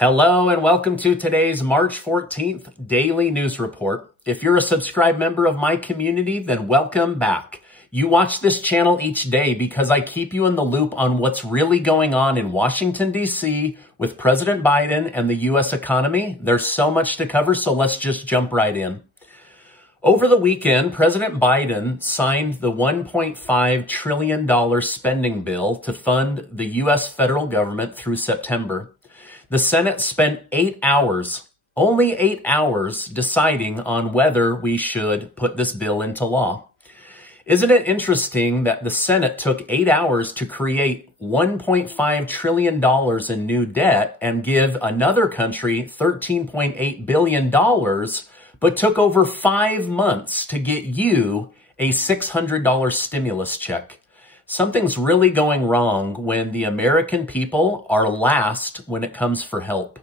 Hello and welcome to today's March 14th Daily News Report. If you're a subscribed member of my community, then welcome back. You watch this channel each day because I keep you in the loop on what's really going on in Washington, D.C. with President Biden and the U.S. economy. There's so much to cover, so let's just jump right in. Over the weekend, President Biden signed the $1.5 trillion spending bill to fund the U.S. federal government through September. The Senate spent 8 hours, only 8 hours, deciding on whether we should put this bill into law. Isn't it interesting that the Senate took 8 hours to create $1.5 trillion in new debt and give another country $13.8 billion, but took over 5 months to get you a $600 stimulus check? Something's really going wrong when the American people are last when it comes for help.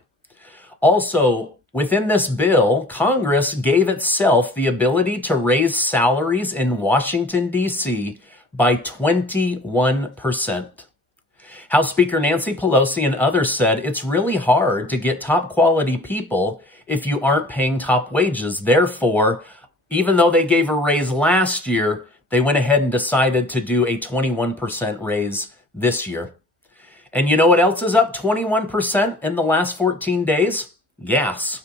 Also, within this bill, Congress gave itself the ability to raise salaries in Washington, D.C. by 21%. House Speaker Nancy Pelosi and others said it's really hard to get top quality people if you aren't paying top wages. Therefore, even though they gave a raise last year, they went ahead and decided to do a 21% raise this year. And you know what else is up 21% in the last 14 days? Gas.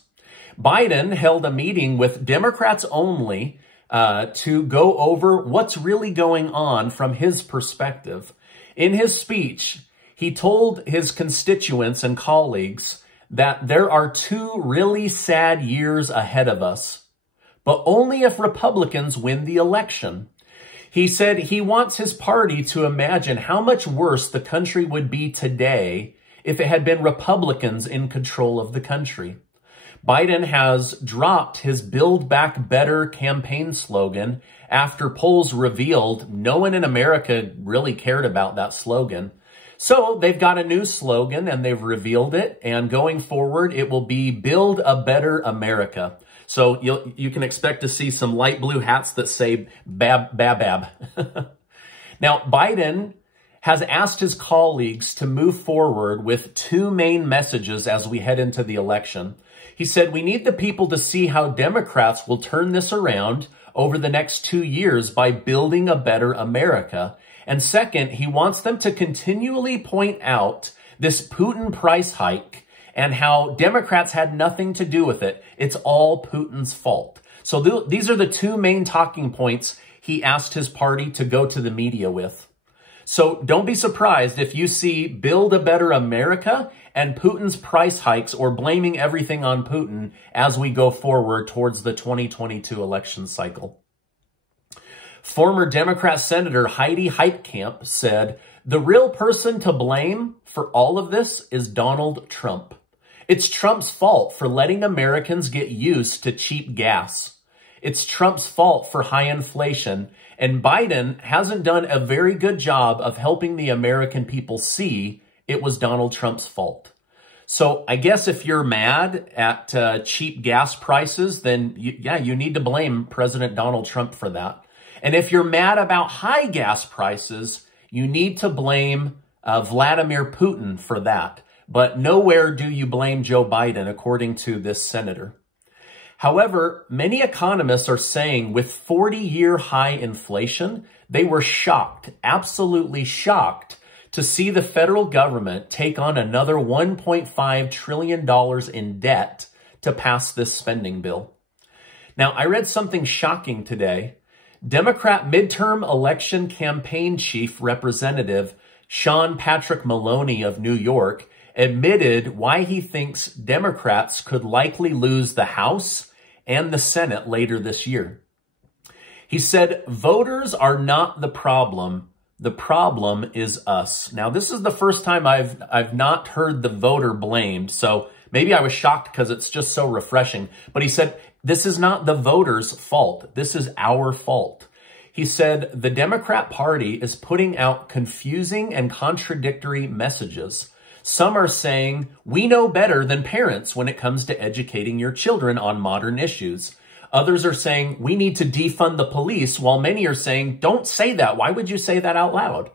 Biden held a meeting with Democrats only to go over what's really going on from his perspective. In his speech, he told his constituents and colleagues that there are 2 really sad years ahead of us, but only if Republicans win the election. He said he wants his party to imagine how much worse the country would be today if it had been Republicans in control of the country. Biden has dropped his Build Back Better campaign slogan after polls revealed no one in America really cared about that slogan. So they've got a new slogan and they've revealed it. And going forward, it will be Build a Better America. So you can expect to see some light blue hats that say bab, bab, bab. Now, Biden has asked his colleagues to move forward with 2 main messages as we head into the election. He said, we need the people to see how Democrats will turn this around over the next 2 years by building a better America. And second, he wants them to continually point out this Putin price hike and how Democrats had nothing to do with it. It's all Putin's fault. So these are the 2 main talking points he asked his party to go to the media with. So don't be surprised if you see Build a Better America and Putin's price hikes or blaming everything on Putin as we go forward towards the 2022 election cycle. Former Democrat Senator Heidi Heitkamp said, the real person to blame for all of this is Donald Trump. It's Trump's fault for letting Americans get used to cheap gas. It's Trump's fault for high inflation, and Biden hasn't done a very good job of helping the American people see it was Donald Trump's fault. So I guess if you're mad at cheap gas prices, then you need to blame President Donald Trump for that. And if you're mad about high gas prices, you need to blame Vladimir Putin for that. But nowhere do you blame Joe Biden, according to this senator. However, many economists are saying with 40-year high inflation, they were shocked, absolutely shocked, to see the federal government take on another $1.5 trillion in debt to pass this spending bill. Now, I read something shocking today. Democrat midterm election campaign chief representative Sean Patrick Maloney of New York admitted why he thinks Democrats could likely lose the House and the Senate later this year. He said, voters are not the problem. The problem is us. Now, this is the first time I've not heard the voter blamed, so maybe I was shocked because it's just so refreshing. But he said, this is not the voters' fault. This is our fault. He said, the Democrat Party is putting out confusing and contradictory messages. Some are saying, we know better than parents when it comes to educating your children on modern issues. Others are saying, we need to defund the police, while many are saying, don't say that. Why would you say that out loud?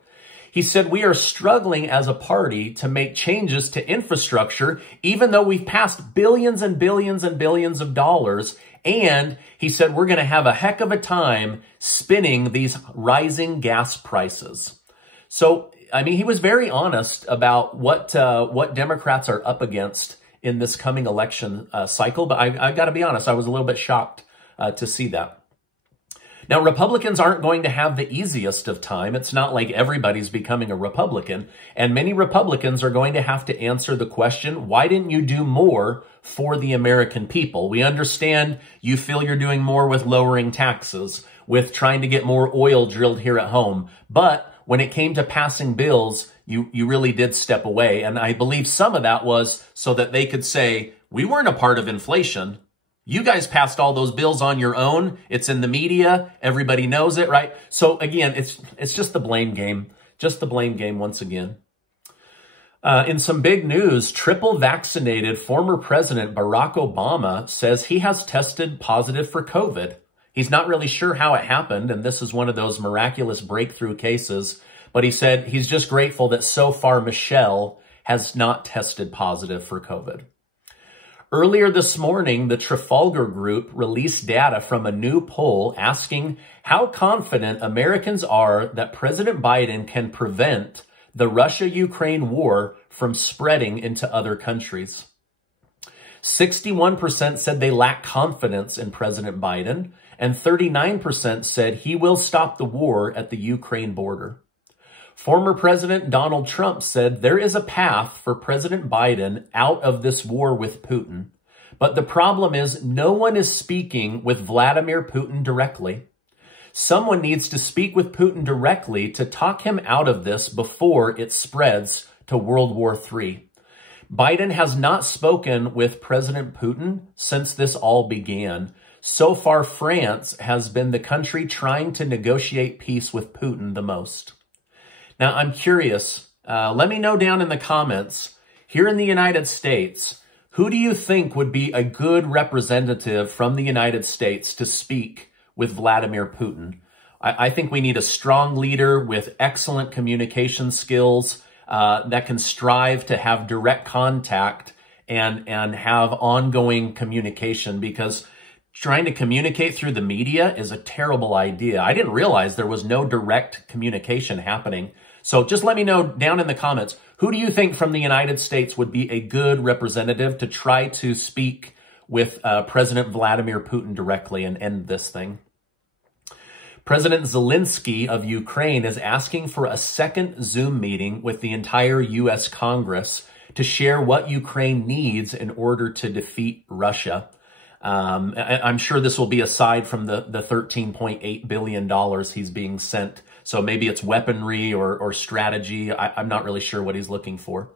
He said, we are struggling as a party to make changes to infrastructure, even though we've passed billions and billions and billions of dollars. And he said, we're going to have a heck of a time spinning these rising gas prices. So, I mean, he was very honest about what Democrats are up against in this coming election cycle. But I got to be honest, I was a little bit shocked to see that. Now, Republicans aren't going to have the easiest of time. It's not like everybody's becoming a Republican. And many Republicans are going to have to answer the question, why didn't you do more for the American people? We understand you feel you're doing more with lowering taxes, with trying to get more oil drilled here at home. But when it came to passing bills, you really did step away. And I believe some of that was so that they could say, we weren't a part of inflation. You guys passed all those bills on your own. It's in the media. Everybody knows it, right? So again, it's just the blame game. Just the blame game once again. In some big news, triple vaccinated former President Barack Obama says he has tested positive for COVID. He's not really sure how it happened, and this is one of those miraculous breakthrough cases. But he said he's just grateful that so far Michelle has not tested positive for COVID. Earlier this morning, the Trafalgar Group released data from a new poll asking how confident Americans are that President Biden can prevent the Russia-Ukraine war from spreading into other countries. 61% said they lack confidence in President Biden, and 39% said he will stop the war at the Ukraine border. Former President Donald Trump said there is a path for President Biden out of this war with Putin. But the problem is no one is speaking with Vladimir Putin directly. Someone needs to speak with Putin directly to talk him out of this before it spreads to World War III. Biden has not spoken with President Putin since this all began. So far, France has been the country trying to negotiate peace with Putin the most. Now, I'm curious, let me know down in the comments, here in the United States, who do you think would be a good representative from the United States to speak with Vladimir Putin? I think we need a strong leader with excellent communication skills that can strive to have direct contact and have ongoing communication, because trying to communicate through the media is a terrible idea. I didn't realize there was no direct communication happening. So just let me know down in the comments, who do you think from the United States would be a good representative to try to speak with President Vladimir Putin directly and end this thing? President Zelensky of Ukraine is asking for a second Zoom meeting with the entire U.S. Congress to share what Ukraine needs in order to defeat Russia. I'm sure this will be aside from the $13.8 billion he's being sent. So maybe it's weaponry or strategy. I'm not really sure what he's looking for.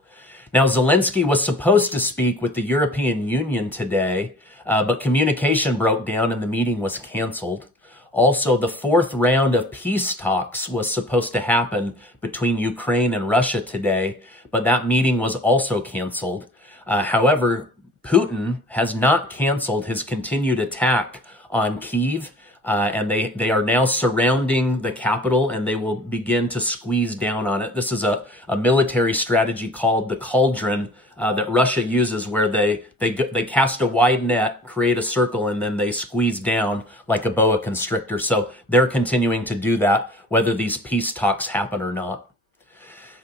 Now, Zelensky was supposed to speak with the European Union today, but communication broke down and the meeting was canceled. Also, the fourth round of peace talks was supposed to happen between Ukraine and Russia today, but that meeting was also canceled. However, Putin has not canceled his continued attack on Kyiv, and they are now surrounding the capital, and they will begin to squeeze down on it. This is a military strategy called the cauldron that Russia uses, where they cast a wide net, create a circle, and then they squeeze down like a boa constrictor. So they're continuing to do that, whether these peace talks happen or not.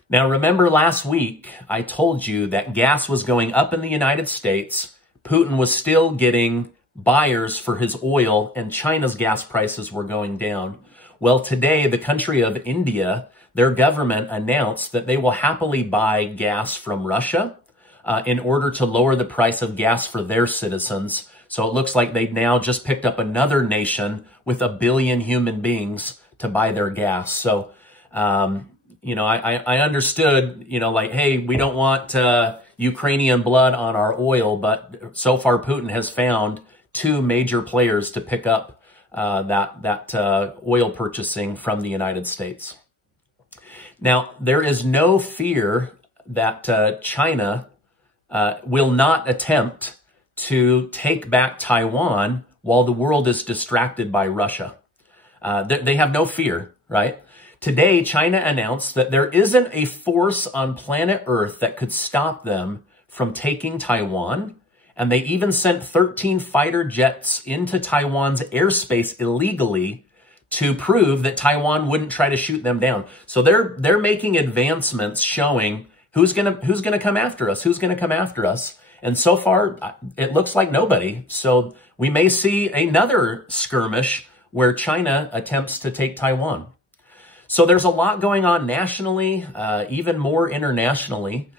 Now, remember last week, I told you that gas was going up in the United States. Putin was still getting buyers for his oil, and China's gas prices were going down. Well, today, the country of India, their government announced that they will happily buy gas from Russia in order to lower the price of gas for their citizens. So it looks like they've now just picked up another nation with 1 billion human beings to buy their gas. So, you know, I understood, you know, like, hey, we don't want Ukrainian blood on our oil, but so far Putin has found 2 major players to pick up that oil purchasing from the United States. Now, there is no fear that China will not attempt to take back Taiwan while the world is distracted by Russia. They have no fear, right? Today, China announced that there isn't a force on planet Earth that could stop them from taking Taiwan. And they even sent 13 fighter jets into Taiwan's airspace illegally to prove that Taiwan wouldn't try to shoot them down. So they're making advancements showing who's gonna come after us, who's gonna come after us. And so far, it looks like nobody. So we may see another skirmish where China attempts to take Taiwan. So there's a lot going on nationally, even more internationally.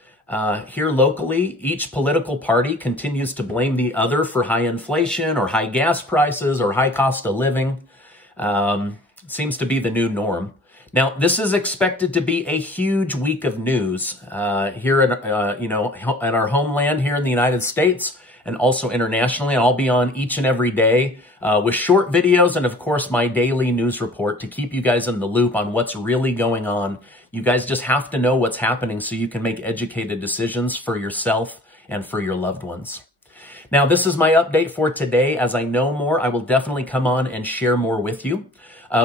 Here locally, each political party continues to blame the other for high inflation or high gas prices or high cost of living. Seems to be the new norm. Now, this is expected to be a huge week of news here at our homeland here in the United States and also internationally. I'll be on each and every day with short videos and, of course, my daily news report to keep you guys in the loop on what's really going on. You guys just have to know what's happening so you can make educated decisions for yourself and for your loved ones. Now, this is my update for today. As I know more, I will definitely come on and share more with you.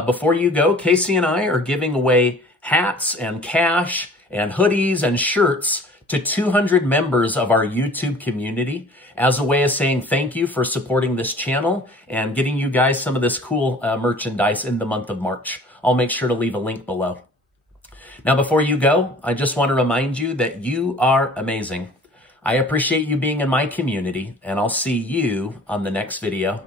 Before you go, Casey and I are giving away hats and cash and hoodies and shirts to 200 members of our YouTube community as a way of saying thank you for supporting this channel and getting you guys some of this cool merchandise in the month of March. I'll make sure to leave a link below. Now, before you go, I just want to remind you that you are amazing. I appreciate you being in my community, and I'll see you on the next video.